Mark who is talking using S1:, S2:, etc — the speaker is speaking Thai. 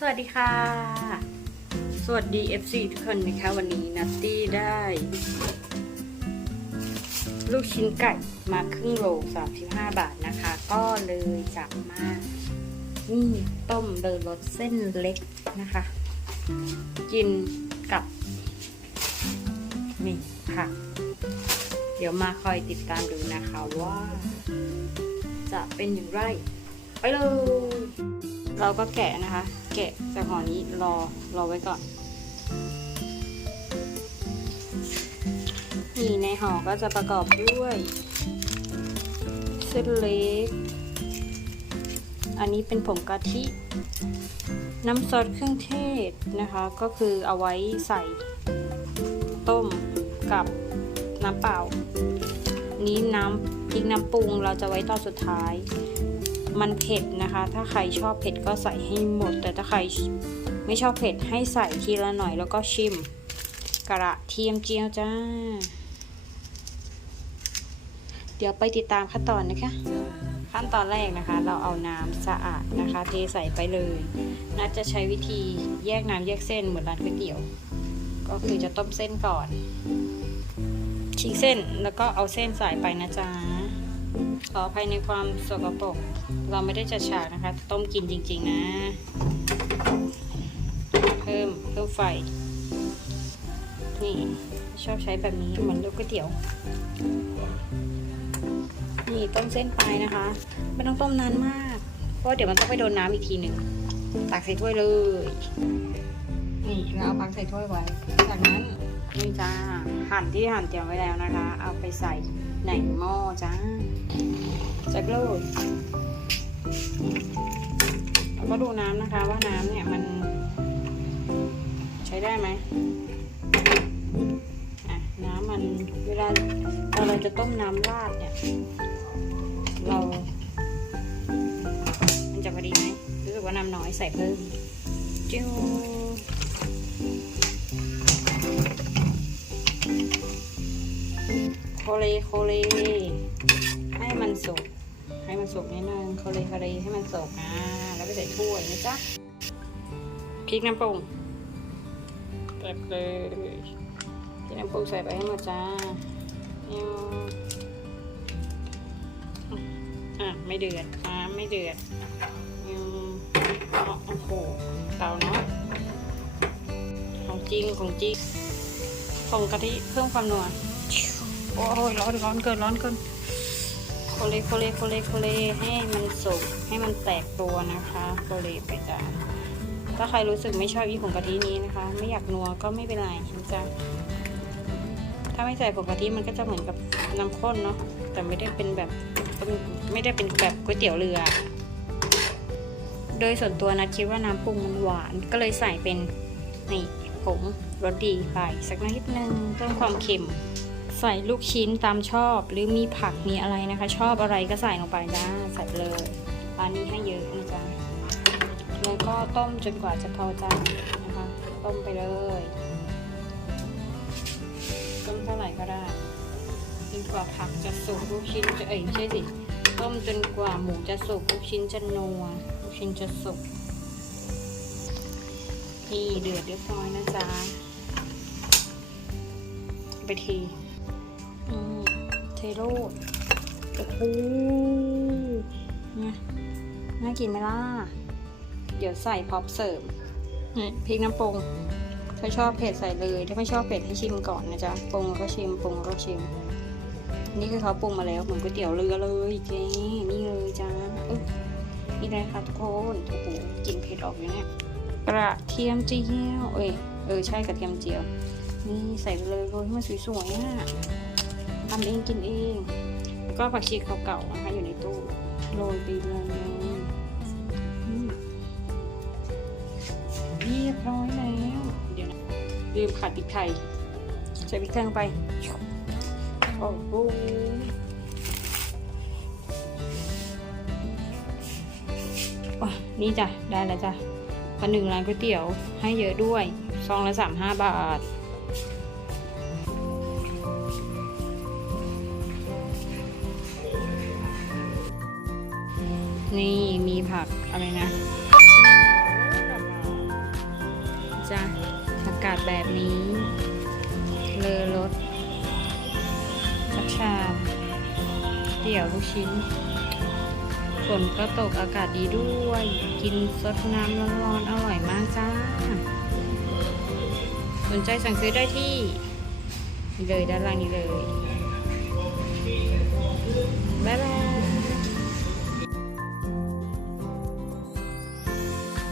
S1: สวัสดีค่ะ สวัสดี FC ทุกคนนะคะ วันนี้นัตตี้ได้ ลูกชิ้นไก่มาครึ่งโล35 บาทนะคะ ก็เลยจะมานี่ต้มเดอรสเส้นเล็กนะคะ กินกับนี่ค่ะ เดี๋ยวมาคอยติดตามดูนะคะว่า จะเป็นอย่างไร ไปเลย เราก็แกะนะคะ แกะจากห่อนี้รอรอไว้ก่อน นี่ในห่อก็จะประกอบด้วย เส้นเล็ก อันนี้เป็นผงกะทิ น้ำซอสเครื่องเทศนะคะ ก็คือเอาไว้ใส่ต้มกับน้ำเปล่า นี้น้ำพริกน้ำปรุงเราจะไว้ตอนสุดท้าย มันเผ็ดนะคะ ถ้าใครชอบเผ็ดก็ใส่ให้หมด แต่ถ้าใครไม่ชอบเผ็ดให้ใส่ทีละหน่อยแล้วก็ชิม กระเทียมเจียวจ้า เดี๋ยวไปติดตามขั้นตอนนะคะ ขั้นตอนแรกนะคะ เราเอาน้ำสะอาดนะคะ เทใส่ไปเลยนัดจะใช้วิธีแยกน้ำแยกเส้นเหมือนร้านก๋วยเตี๋ยว ก็คือจะต้มเส้นก่อนฉีกเส้นแล้วก็เอาเส้นใส่ไปนะจ๊ะ ขออภัยในความสกปรกเราไม่ได้จัดฉากนะคะ ต้มกินจริง ๆ นะ เพิ่มเพิ่มไฟ นี่ชอบใช้แบบนี้เหมือนลูกก๋วยเตี๋ยว นี่ต้มเส้นไปนะคะ ไม่ต้องต้มนานมาก เพราะเดี๋ยวมันต้องไปโดนน้ำอีกทีหนึ่งตักใส่ถ้วยเลย นี่แล้วเอาพักใส่ถ้วยไว้ จากนั้นนี่จ้าหั่นที่หั่นเตรียมไว้แล้วนะคะ เอาไปใส่ ในหม้อจ้าจากโลดแล้วก็ดูน้ำนะคะว่าน้ำเนี่ยมัน ใช้ได้ไหมอะน้ำมันเวลาเราเราจะต้มน้ำราดเนี่ย เรา มันจะพอดีไหมรู้สึกว่าน้ำน้อยใส่เพิ่มจิ้ว เลโคเล ให้มันสุก ให้มันสุกนิดนึงโคเลโคเลให้มันสุกอ่าแล้วก็ใส่ถ้วยนะจ๊ะพริกน้ำปรุงใส่เลยพริกน้ำปรุงใส่ไปให้หมดจ้าเนี่ยอะไม่เดือดอ่าไม่เดือดเนี่ยอ๋อโอ้โหเตาเนาะของจริงของจริงผงกะทิเพิ่มความนัว โอ้ยร้อนร้อนเกินร้อนเกินโคเลโคเลโคเลโคเลให้มันสุกให้มันแตกตัวนะคะโคเลไปจ้ะถ้าใครรู้สึกไม่ชอบอีผงกะทินี้นะคะ ไม่อยากนัวก็ไม่เป็นไรนะจ๊ะถ้าไม่ใส่ผงกะทิมันก็จะเหมือนกับน้ำข้นเนาะแต่ไม่ได้เป็นแบบไม่ได้เป็นแบบก๋วยเตี๋ยวเรือ โดยส่วนตัวนะคิดว่าน้ำปรุงมันหวาน ก็เลยใส่เป็นนี่ผงรสดีไปสักนิดนึงเพิ่มความเค็ม ใส่ลูกชิ้นตามชอบ หรือมีผักมีอะไรนะคะ ชอบอะไรก็ใส่ลงไปจ้าใส่เลยร้านนี้ให้เยอะนะจ๊ะแล้วก็ต้มจนกว่าจะพอใจนะคะ ต้มไปเลยต้มเท่าไหร่ก็ได้จนกว่าผักจะสุกลูกชิ้นจะเอ้ยไม่ใช่สิต้มจนกว่าหมูจะสุกลูกชิ้นจะนัวลูกชิ้นจะสุกนี่เดือดเรียบร้อยนะจ๊ะไปที เทโร่โอ้โหเนี่ยน่ากินไหมล่ะ เดี๋ยวใส่พร็อปเสิร์ฟนี่พริกน้ำปรุงถ้าชอบเผ็ดใส่เลย ถ้าไม่ชอบเผ็ดให้ชิมก่อนนะจ๊ะ ปรุงแล้วก็ชิม ปรุงแล้วก็ชิม นี่คือเขาปรุงมาแล้วเหมือนก๋วยเตี๋ยวเรือเลยเจ๊นี่เลยจ้าอ้ยนี่เลยค่ะทุกคนโอ้โหกลินเผ็ดออกอยู่เนี่ย กระเทียมเจียว เอ้ย เออใช่กระเทียมเจียว นี่ใส่ไปเลยโรยให้มันสวยๆอะ ทำเองกินเอง แล้วก็ผักชีเก่าๆนะคะอยู่ในตู้โรยไปเลยอืมเรียบร้อยแล้วเดี๋ยวนะลืมขาดพริกไทยใส่พริกไทยลงไปโอ้โหว้านี่จ้ะ ได้แล้วจ้ะพันหนึ่งร้านก๋วยเตี๋ยวให้เยอะด้วยซองละสามห้าบาท นี่มีผักอะไรนะจ้ะอากาศแบบนี้ เลอรสกระชามเดี่ยวลูกชิ้นฝนก็ตกอากาศดีด้วย กินสดน้ำร้อนๆอร่อยมากจ้า สนใจสั่งซื้อได้ที่เลยด้านล่างนี้เลย บ๊ายบาย